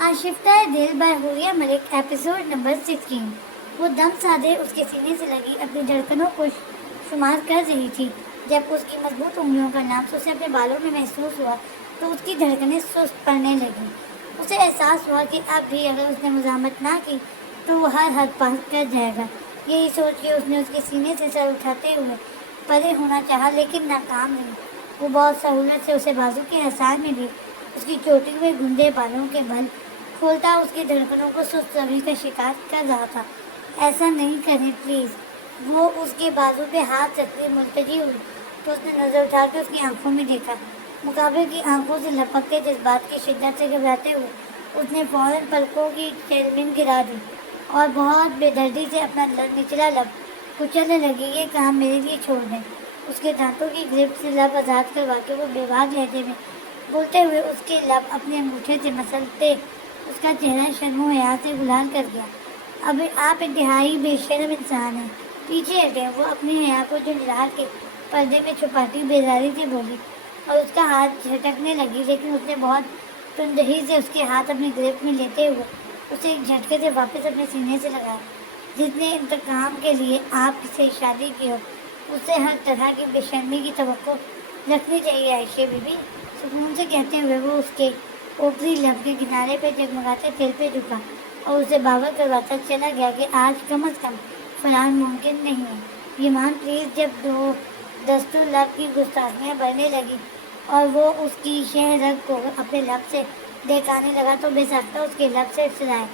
آشفتہ دل by حوریہ Malik episode number 16۔ وہ دم سادے اس کے سینے سے لگی اپنی دھڑکنوں کو شمار کر رہی تھی۔ جب اس کی مضبوط انگلیوں کا ناپس اسے اپنے بالوں میں محسوس ہوا تو اس کی دھڑکنیں سست پڑنے لگیں۔ اسے احساس ہوا کہ اب بھی اگر اس نے مزاحمت نہ کی تو وہ ہر حد پار کر جائے گا۔ یہی سوچ کے اس نے اس کے سینے سے سر اٹھاتے ہوئے پرے ہونا چاہا، لیکن ناکام رہی۔ وہ بہت سہولت سے اسے بازو کے احسان میں بھی اس کی چوٹی ہوئے گندے بالوں کے بل کھولتا اس کی دھڑکنوں کو سست روی کا شکار کر رہا تھا۔ ایسا نہیں کریں پلیز۔ وہ اس کے بازو پہ ہاتھ رکھتے ملتجی ہوئی تو اس نے نظر اٹھا کے اس کی آنکھوں میں دیکھا۔ مقابلے کی آنکھوں سے لپکتے جذبات کی شدت سے گھبراتے ہوئے اس نے فوراً پلکوں کی چیلمن گرا دی اور بہت بے دردی سے اپنا نچلا لب کچلنے لگی۔ یہ کام میرے لیے چھوڑ دیں۔ اس کے دانتوں کی گرفت سے لب آزاد کروا کے وہ بے باک لہجے میں بولتے ہوئے اس کے لب اپنے انگوٹھے سے مسلتے اس کا چہرہ شرم و حیا سے گلال کر گیا۔ اب آپ انتہائی بے شرم انسان ہیں، پیچھے ہٹیں۔ وہ اپنی حیا کو جھنجھلا کے پردے میں چھپاتی بیزاری سے بولی اور اس کا ہاتھ جھٹکنے لگی، لیکن اس نے بہت تندہی سے اس کے ہاتھ اپنی گرفت میں لیتے ہوئے اسے ایک جھٹکے سے واپس اپنے سینے سے لگایا۔ جتنے انتقام کے لیے آپ سے شادی کی ہو اس سے ہر طرح کی بے شرمی کی توقع رکھنی چاہیے عائشہ بی بی، سکون سے کہتے ہوئے وہ اس کے اوپری لب کے کنارے پہ جگمگاتے تیل پہ جھکا اور اسے باور کرواتا چلا گیا کہ آج کم از کم فرار ممکن نہیں ہے۔ ایمان پلیز۔ جب دو دستور لب کی گستاخیاں بڑھنے لگی اور وہ اس کی شہ رگ کو اپنے لب سے دہکانے لگا تو بے ساختہ اس کے لب سے سرائے۔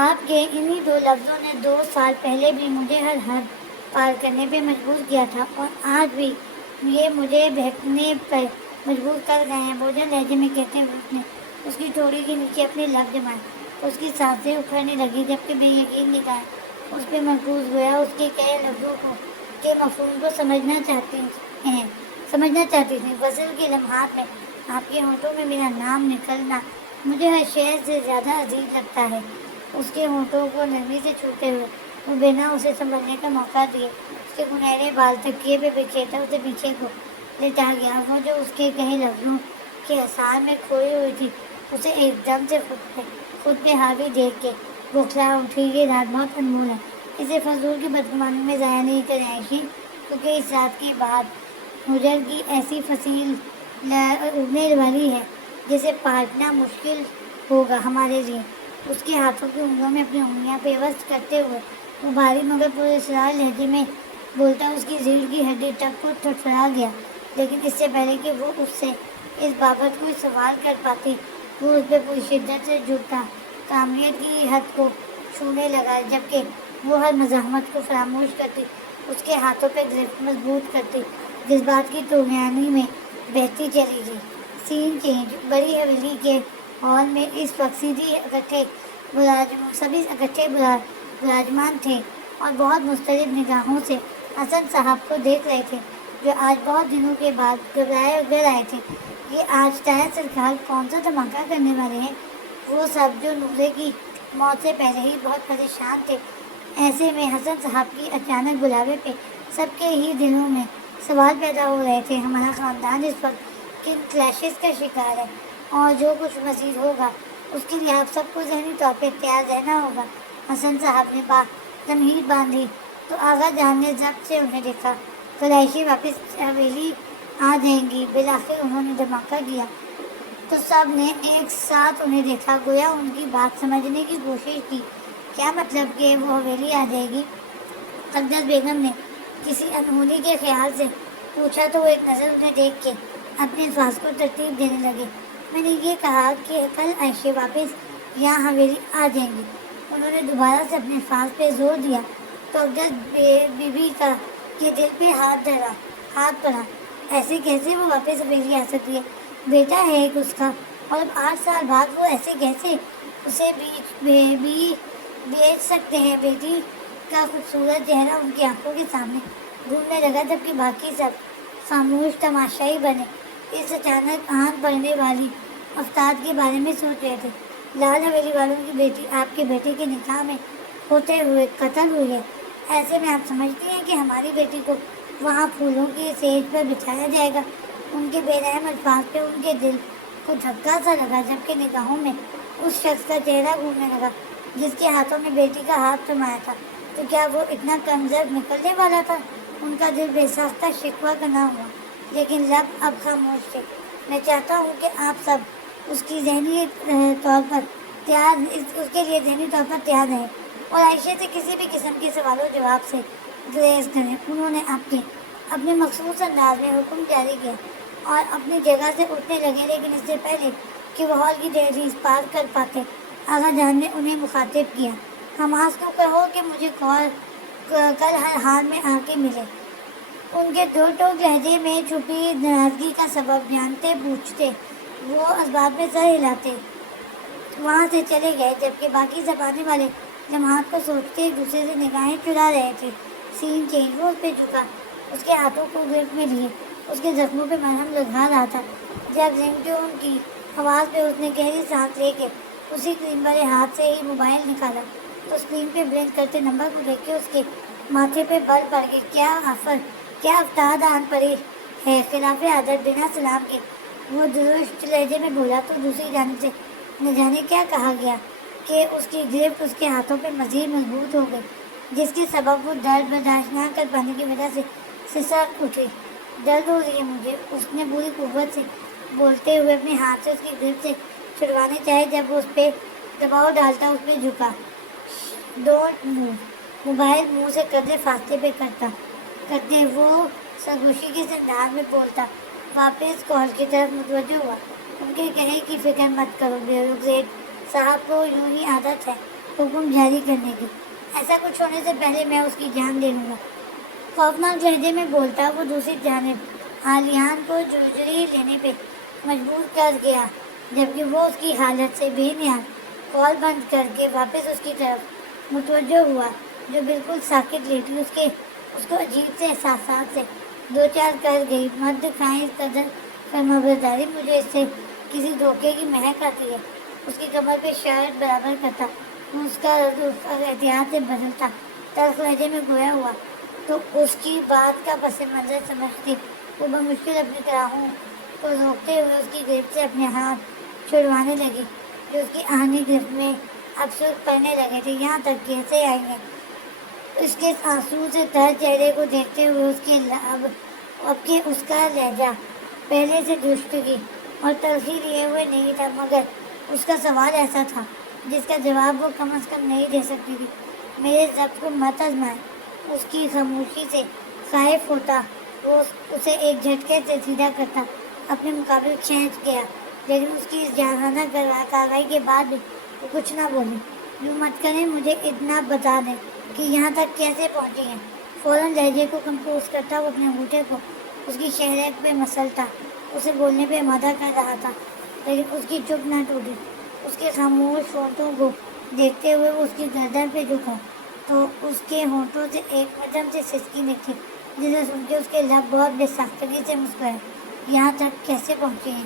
آپ کے انہی دو لفظوں نے 2 سال پہلے بھی مجھے ہر حد پار کرنے پہ مجبور کیا تھا اور آج بھی یہ مجھے بہکنے پر مجبور کر گئے ہیں۔ بوجھل لہجے میں کہتے ہوئے اس نے اس کی ٹھوڑی کے نیچے اپنے لب جمائے۔ اس کی سانسیں اکھڑنے لگی جبکہ بے یقین نگاہیں اس پہ مرکوز گویا اس کے کہے لفظوں کو کے مفہوم کو سمجھنا چاہتی تھی۔ غسل کے لمحات میں آپ کے ہونٹوں میں میرا نام نکلنا مجھے ہر شے سے زیادہ عزیز لگتا ہے۔ اس کے ہونٹوں کو نرمی سے چھوتے ہوئے وہ بنا اسے سنبھلنے کا موقع دیے اس کے سنہرے بال تکیے پہ بکھیرتا اسے پیچھے کو لٹا گیا۔ وہ جو اس کے کہے لفظوں کے اثار میں کھوئی ہوئی تھی اسے ایک دم سے خود پہ حاوی دیکھ کے بوکھلا اٹھی۔ یہ رات بہت انمول ہے، اسے فضول کی بدگمانی میں ضائع نہیں کریں عائشی، کیونکہ اس رات کے بعد حجر کی ایسی فصیل اگنے والی ہے جسے پالٹنا مشکل ہوگا ہمارے لیے۔ اس کے ہاتھوں کی انگلیوں میں اپنی انگلیاں پیوست کرتے ہوئے وہ بھاری مگر پراسرار لہجے میں بولتا اس کی ریڑھ کی ہڈی تک کو تھرتھرا گیا، لیکن اس سے پہلے کہ وہ اس سے اس بابت کوئی سوال کر پاتی وہ اس پہ پوری شدت سے جھکا کاملیت کی حد کو چھونے لگا، جبکہ وہ ہر مزاحمت کو فراموش کرتی اس کے ہاتھوں پہ گرفت مضبوط کرتی جذبات کی طغیانی میں بہتی چلی گئی۔ سین چینج۔ بڑی حویلی کے ہال میں اس وقت سبھی اکٹھے براجمان تھے اور بہت مضطرب نگاہوں سے حسن صاحب کو دیکھ رہے تھے جو آج بہت دنوں کے بعد گھبرائے گھر آئے تھے۔ یہ آج طاہر سرکار کون سا دھماکہ کرنے والے ہیں؟ وہ سب جو نورے کی موت سے پہلے ہی بہت پریشان تھے، ایسے میں حسن صاحب کی اچانک بلاوے پہ سب کے ہی دلوں میں سوال پیدا ہو رہے تھے۔ ہمارا خاندان اس وقت کن کلیشز کا شکار ہے اور جو کچھ مزید ہوگا اس کے لیے آپ سب کو ذہنی طور پہ تیار رہنا ہوگا۔ حسن صاحب نے تمہید باندھی تو آغا جان نے ضبط سے انہیں دیکھا۔ کل عائشہ واپس حویلی آ جائیں گی۔ بالآخر انہوں نے دھماکہ کیا تو سب نے ایک ساتھ انہیں دیکھا، گویا ان کی بات سمجھنے کی کوشش کی۔ کیا مطلب کہ وہ حویلی آ جائے گی؟ اقدس بیگم نے کسی انہونی کے خیال سے پوچھا تو وہ ایک نظر انہیں دیکھ کے اپنے الفاظ کو ترتیب دینے لگے۔ میں نے یہ کہا کہ کل عائشہ واپس یہاں حویلی آ جائیں گی۔ انہوں نے دوبارہ سے اپنے الفاظ پہ زور دیا تو اقدس بی بی کا کے دل پہ ہاتھ پڑا۔ ایسے کیسے وہ واپس حویلی آ سکتی ہے؟ بیٹا ہے ایک اس کا، اور اب 8 سال بعد وہ ایسے کیسے اسے بیچ سکتے ہیں؟ بیٹی کا خوبصورت چہرہ ان کی آنکھوں کے سامنے گھومنے لگا جبکہ باقی سب خاموش تماشائی بنے اس اچانک آن پڑنے والی افتاد کے بارے میں سوچ رہے تھے۔ لال حویلی والوں کی بیٹی آپ کے بیٹے کے نکاح میں ہوتے ہوئے قتل ہوئی ہے، ایسے میں آپ سمجھتی ہیں کہ ہماری بیٹی کو وہاں پھولوں کی سیج پر بٹھایا جائے گا؟ ان کے بے رحم الفاظ پہ ان کے دل کو دھکا سا لگا جبکہ نگاہوں میں اس شخص کا چہرہ گھومنے لگا جس کے ہاتھوں میں بیٹی کا ہاتھ تھمایا تھا۔ تو کیا وہ اتنا کمزور نکلنے والا تھا؟ ان کا دل بے ساختہ شکوہ کا نہ ہوا، لیکن لب اب خاموش تھے۔ میں چاہتا ہوں کہ آپ سب اس کی ذہنی طور پر تیار اس کے لیے ذہنی طور پر تیار رہیں اور عائشہ سے کسی بھی قسم کے سوال و جواب سے گریز کریں۔ انہوں نے اپنے مخصوص انداز میں حکم جاری کیا اور اپنی جگہ سے اٹھنے لگے، لیکن اس سے پہلے کہ وہ ہال کی دہلیز پار کر پاتے، آغا جان نے انہیں مخاطب کیا۔ حماس کو کہو کہ مجھے کل ہر حال میں آ کے ملے۔ ان کے دو ٹوک لہجے میں چھپی ناراضگی کا سبب جانتے بوجھتے وہ اسباب میں سر ہلاتے وہاں سے چلے گئے، جبکہ باقی زبانے والے جماعت کو سوچتے ایک دوسرے سے نگاہیں چرا رہے تھے۔ سین چینج، وہ اس پہ جھکا، اس کے ہاتھوں کو گرفت میں لیے اس کے زخموں پہ مرہم لگا رہا تھا۔ جب رنگ ٹون کی آواز پہ اس نے گہری سانس لے کے اسی کریم والے ہاتھ سے ہی موبائل نکالا تو اسکرین پہ بلنک کرتے نمبر کو دیکھ کے اس کے ماتھے پہ بل پڑ گئے۔ کیا افتاد آن پڑی ہے! خلاف عادت بنا سلام کے وہ درشت لہجے میں بولا تو دوسری جانب سے نہ جانے کیا کہا گیا کہ اس کی گرفت اس کے ہاتھوں پہ مزید مضبوط ہو گئی، جس کے سبب وہ درد برداشت نہ کر پانے کی وجہ سے سسک اٹھی۔ درد ہو رہی ہے مجھے، اس نے پوری قوت سے بولتے ہوئے اپنے ہاتھ سے اس کی گرفت سے چھڑوانے چاہے۔ جب وہ اس پہ دباؤ ڈالتا اس پہ جھکا، ڈونٹ موو، موبائل منہ سے قدرے فاصلے پہ کرتے وہ سرگوشی کے انداز میں بولتا، واپس کال کی طرف متوجہ ہوا۔ ان کے کہنے کی فکر مت کرو، بیوروکریٹ صاحب کو یوں ہی عادت ہے حکم جاری کرنے کی، ایسا کچھ ہونے سے پہلے میں اس کی جان لے لوں گا۔ خوفناک لہجے میں بولتا وہ دوسری جانب عالیان کو جرجری لینے پہ مجبور کر گیا، جبکہ وہ اس کی حالت سے بے نیاز کال بند کر کے واپس اس کی طرف متوجہ ہوا، جو بالکل ساکت لیٹی اس کو عجیب سے احساسات سے دو چار کر گئی۔ مرد کھائیں اس قدر فرمانبرداری، مجھے اس سے کسی دھوکے کی مہک آتی ہے۔ اس کی کمر پہ شرٹ برابر کرتا وہ اس کا احتیاط سے بدلتا تلخ لہجے میں گویا ہوا تو اس کی بات کا پس منظر سمجھتی وہ بمشکل اپنی کراہوں کو روکتے ہوئے اس کی گرفت سے اپنے ہاتھ چھڑوانے لگی، جو اس کی آہنی گرفت میں اب سرخ پڑنے لگے تھے، یہاں تک کہ ایسے آئی ہیں۔ اس کے آنسو سے تر چہرے کو دیکھتے ہوئے اب کہ اس کا لہجہ پہلے سے درشتگی اور تلخی لیے ہوئے نہیں تھا، مگر اس کا سوال ایسا تھا جس کا جواب وہ کم از کم نہیں دے سکتی تھی۔ میرے ضبط کو مت آزمائیں۔ اس کی خاموشی سے خائف ہوتا وہ اسے ایک جھٹکے سے سیدھا کرتا اپنے مقابل کھینچ گیا، لیکن اس کی اس جارحانہ کارروائی کے بعد بھی وہ کچھ نہ بولی۔ یوں مت کریں، مجھے اتنا بتا دیں کہ یہاں تک کیسے پہنچی ہیں۔ فوراً لہجے کو کمپوز کرتا وہ اپنے انگوٹھے کو اس کی شہریت پہ مسلتا اسے بولنے پہ آمادہ کر رہا تھا، لیکن اس کی چپ نہ ٹوٹی۔ اس کے خاموش ہونٹوں کو دیکھتے ہوئے وہ اس کی گردن پہ جھکا تو اس کے ہونٹوں سے ایک مدھم سے سسکی نکلی، جسے سن کے اس کے لب بہت بے ساختگی سے مسکرائے۔ یہاں تک کیسے پہنچے ہیں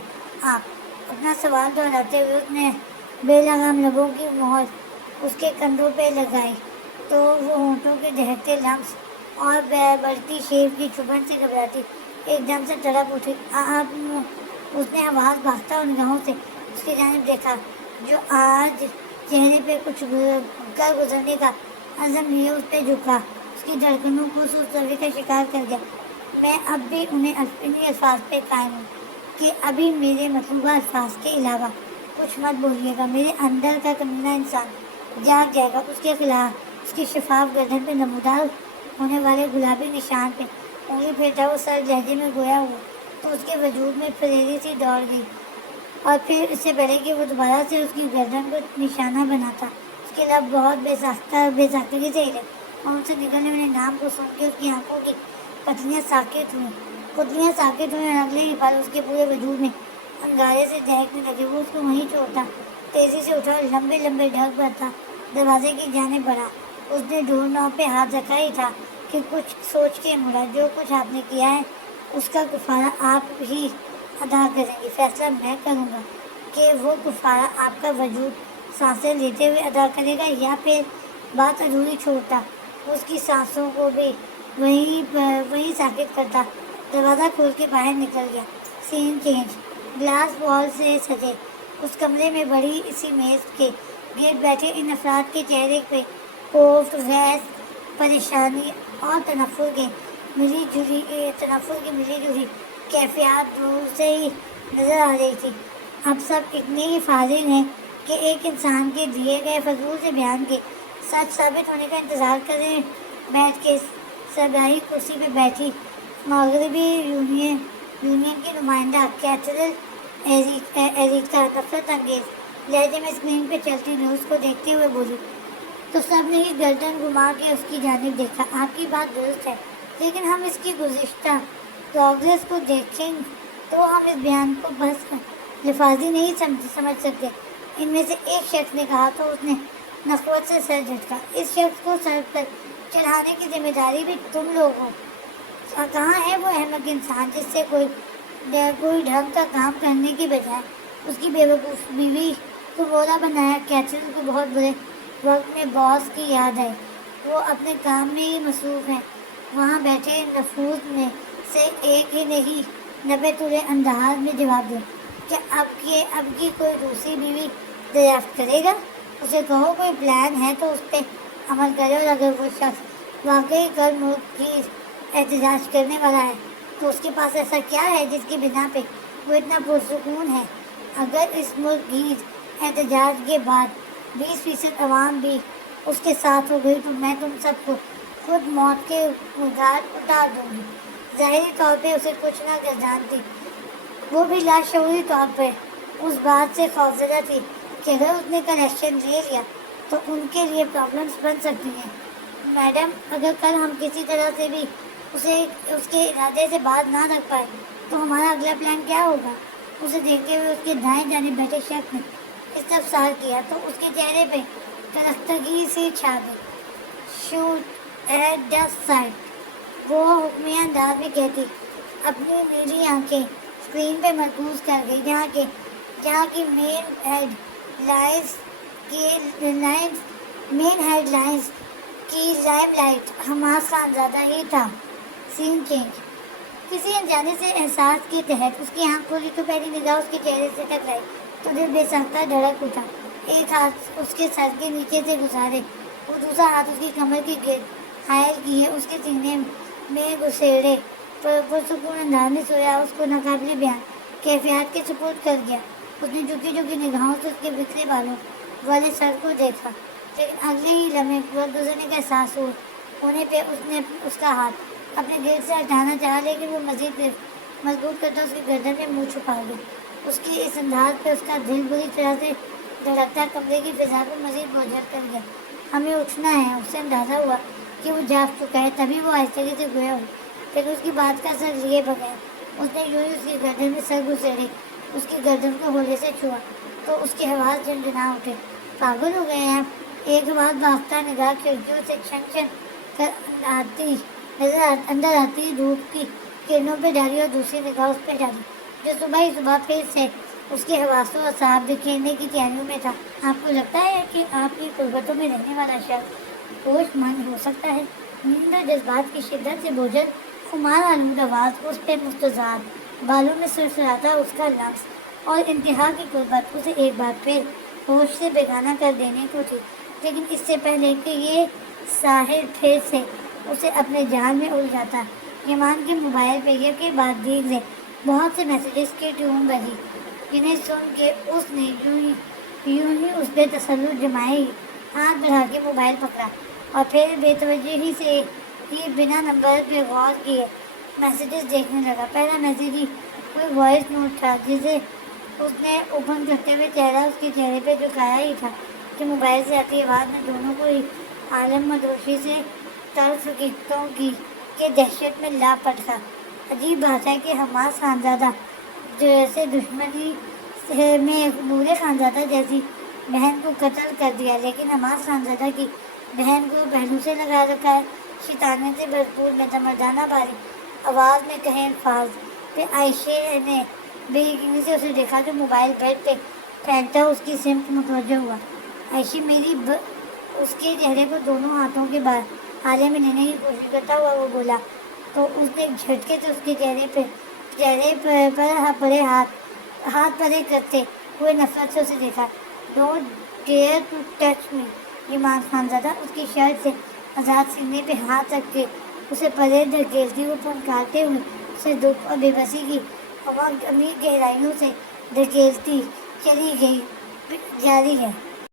آپ؟ اپنا سوال دہراتے ہوئے اس نے بے لگام لبوں کی مہر اس کے کندھوں پہ لگائی تو وہ ہونٹوں کے دہتے لمس اور بڑھتی شیف کی چبھن سے گھبراتی ایک دم سے تڑپ اٹھی۔ آپ، اس نے آواز بھاگتا اور نگاہوں سے اس کی جانب دیکھا، جو آج چہرے پہ کچھ کر گزرنے کا عزم لیے اس پہ جھکا، اس کی دھڑکنوں کو سست روی کا شکار کر گیا۔ میں اب بھی انہیں الفاظ پہ قائم ہوں کہ ابھی میرے مطلوبہ الفاظ کے علاوہ کچھ مت بولیے گا۔ میرے اندر کا کمینہ انسان جاگ جائے گا۔ اس کے خلاف اس کی شفاف گردن پہ نمودار ہونے والے گلابی نشان پہ انگلی پھیرتا وہ سر لہجے میں گویا ہوا تو اس کے وجود میں فریری سی دوڑ گئی، اور پھر اس سے پہلے کہ وہ دوبارہ سے اس کی گردن کو نشانہ بناتا اس کے لب بہت بے ساختگی سے ہلے اور ان سے نکلنے والے نام کو سن کے اس کی آنکھوں کی پتلیاں ساکت ہوئیں اور اگلے ہی پل اس کے پورے وجود میں انگارے سے دہکنے لگے۔ وہ اس کو وہیں چھوڑتا تیزی سے اٹھا اور لمبے ڈھگ بھرتا دروازے کی جانب بڑھا۔ اس نے ڈور نوب پہ ہاتھ رکھا ہی تھا کہ کچھ سوچ کے مڑا۔ جو کچھ آپ نے کیا ہے اس کا کفارہ آپ ہی ادا کریں گی۔ فیصلہ میں کروں گا کہ وہ کفارہ آپ کا وجود سانسیں لیتے ہوئے ادا کرے گا یا پھر بات ادھوری چھوڑتا وہ اس کی سانسوں کو بھی وہیں ساکت کرتا۔ دروازہ کھول کے باہر نکل گیا۔ سین چینج، گلاس وال سے سجے اس کمرے میں بڑی اسی میز کے گرد بیٹھے ان افراد کے چہرے پہ خوف، غیظ، پریشانی اور تنفر کی ملی جلی کیفیات دور سے ہی نظر آ رہی تھی۔ اب سب اتنے ہی فارغ ہیں کہ ایک انسان کے دیے گئے فضول سے بیان کے سچ ثابت ہونے کا انتظار کریں۔ بیٹھ کے سربراہی کرسی پہ بیٹھی مغربی یونین کی نمائندہ کیتھرین ایریکا نفرت انگیز لہجے میں اسکرین پہ چلتی نیوز کو دیکھتے ہوئے بولی تو سب نے ہی گردن گھما کے اس کی جانب دیکھا۔ آپ کی بات درست ہے، لیکن ہم اس کی گزشتہ پروگریس کو دیکھیں تو ہم اس بیان کو بس لفاظی نہیں سمجھ سکتے۔ ان میں سے ایک شخص نے کہا تو اس نے نخوت سے سر جھٹکا۔ اس شخص کو سر پر چڑھانے کی ذمہ داری بھی تم لوگ ہو۔ کہاں ہے وہ احمق انسان جس سے کوئی ڈھنگ کا کام کرنے کی بجائے اس کی بیوقوف بیوی کو بولا بنایا؟ کیتھرین کو بہت برے وقت میں باس کی یاد آئی۔ وہ اپنے کام میں ہی مصروف ہیں۔ وہاں بیٹھے نفوذ میں سے ایک ہی نے ہی نبے تلے انداز میں جواب دیا، کیا اب کی کوئی دوسری بیوی دریافت کرے گا؟ اسے کہو کوئی پلان ہے تو اس پہ عمل کرے، اور اگر وہ شخص واقعی کل ملک کی احتجاج کرنے والا ہے تو اس کے پاس ایسا کیا ہے جس کی بنا پہ وہ اتنا پرسکون ہے؟ اگر اس ملک کی احتجاج کے بعد 20% عوام بھی اس کے ساتھ ہو گئی تو میں تم سب کو خود موت کے گھاٹ اتار دوں گی۔ ظاہری طور پہ اسے کچھ نہ گردانتی، وہ بھی لاشعوری طور پر اس بات سے خوفزدہ تھی کہ اگر اس نے کل ایکشن لے لیا تو ان کے لیے پرابلمس بن سکتی ہیں۔ میڈم، اگر کل ہم کسی طرح سے بھی اس کے ارادے سے باز نہ رکھ پائے تو ہمارا اگلا پلان کیا ہوگا؟ اسے دیکھتے ہوئے اس کے دائیں جانب بیٹھے شخص نے استفسار کیا تو اس کے چہرے پہ ترختگی سی چھا گئی۔ شوٹ ایٹ دا سائٹ، وہ حکمیہ انداز میں کہتی اپنی نیلی آنکھیں اسکرین پہ مرکوز کر گئی جہاں کی مین ہیڈ لائنز کی لائم لائٹ حماس خانزادہ ہی تھا۔ سین چینج۔ کسی انجانے سے احساس کے تحت اس کی آنکھ کھولی تو پہلی نگاہ اس کے چہرے سے ٹکرائی تو دل بے سختہ دھڑک اٹھا۔ ایک ہاتھ اس کے سر کے نیچے سے گزارے، وہ دوسرا ہاتھ اس کی کمر کے گرد حائل کیے اس کے سینے میں گھسیڑے پرسکون انداز میں سویا اس کو ناقابل بیان کیفیات کے سپرد کر گیا۔ اس نے جھکی نگاہوں سے اس کے بکھرے بالوں والے سر کو دیکھا، لیکن اگلے ہی لمحے وقت گزرنے کا احساس ہونے پہ اس نے اس کا ہاتھ اپنے گرد سے ہٹانا چاہا، لیکن وہ مزید مضبوط کرتا اس کی گردن میں منہ چھپا گیا۔ اس کی اس انداز پہ اس کا دل بری طرح سے دھڑکتا کمرے کی فضا کو مزید بوجھل کر گیا۔ ہمیں اٹھنا ہے۔ اسے اندازہ ہوا کہ وہ جاگ چکا ہے، تبھی وہ آہستگی سے گویا ہوئی، لیکن اس کی بات کا اثر لیے بغیر اس نے یوں ہی اس کی گردن میں سر گھسیڑے اس کی گردن کو ہولے سے چھوا تو اس کے حواس جھنجھنا اٹھے۔ پاگل ہو گئے ہیں آپ؟ ایک حواس باختہ نگاہ کھڑکیوں سے چھن چھن کر اندر آتی دھوپ کی کرنوں پہ ڈالی اور دوسری نگاہ اس پہ ڈالی جو صبح پھر سے اس کے حواسوں اور اعصاب بکھیرنے کی تیاریوں میں تھا۔ آپ کو لگتا ہے کہ آپ کی قربتوں میں رہنے والا شخص ہوش مند ہو سکتا ہے؟ نیند اور جذبات کی شدت سے بوجھل خمار آلود آواز اس پہ مستزاد بالوں میں سرسراتا اس کا لفظ اور انتہا کی قربت اسے ایک بار پھر ہوش سے بیگانہ کر دینے کو تھی، لیکن اس سے پہلے کہ یہ ساحر پھر سے اسے اپنے جال میں الجھاتا، ایمان کے موبائل پہ کے بعد دیگر بہت سے میسیجز کی ٹیون بجی، جنہیں سن کے اس نے یوں ہی اس پہ تسلط جمائی ہاتھ بڑھا کے موبائل پکڑا اور پھر بے توجہی سے ہی بنا نمبر پہ غور کیے میسیجز دیکھنے لگا۔ پہلا میسیج ہی کوئی وائس نوٹ تھا جسے اس نے اوپن کرتے ہوئے چہرہ اس کے چہرے پہ جھکایا ہی تھا کہ موبائل سے آتی آواز نے دونوں کو ہی عالم مدوشی سے تلخ گیتوں کی کہ دہشت میں لا پٹکا۔ عجیب بات ہے کہ حماس خانزادہ جیسے دشمنی میں نور خانزادہ جیسی بہن کو قتل کر دیا، لیکن حماس خانزادہ کی بہن کو پہلو سے لگا رکھا ہے۔ شیطانی سے بھرپور مردانہ باری آواز میں کہے الفاظ پہ عائشہ نے بے یقینی سے اسے دیکھا جو موبائل بیڈ پہ پھینکتا اس کی سمت متوجہ ہوا۔ عائشہ میری اس کے چہرے کو دونوں ہاتھوں کے حالے میں لینے کی کوشش کرتا ہوا وہ بولا تو اس نے ایک جھٹکے سے اس کے چہرے پر پڑے ہاتھ پرے کرتے ہوئے نفرت سے اسے دیکھا. Don't dare to touch me. Iman Khanzada اس کی شرٹ سے آزاد سینے پہ ہاتھ رکھ کے اسے پرے دھکیلتی ہوئے پھنکارتے ہوئے اسے دکھ اور بے بسی کی غمی گہرائیوں سے دھکیلتی چلی گئی. جاری ہے.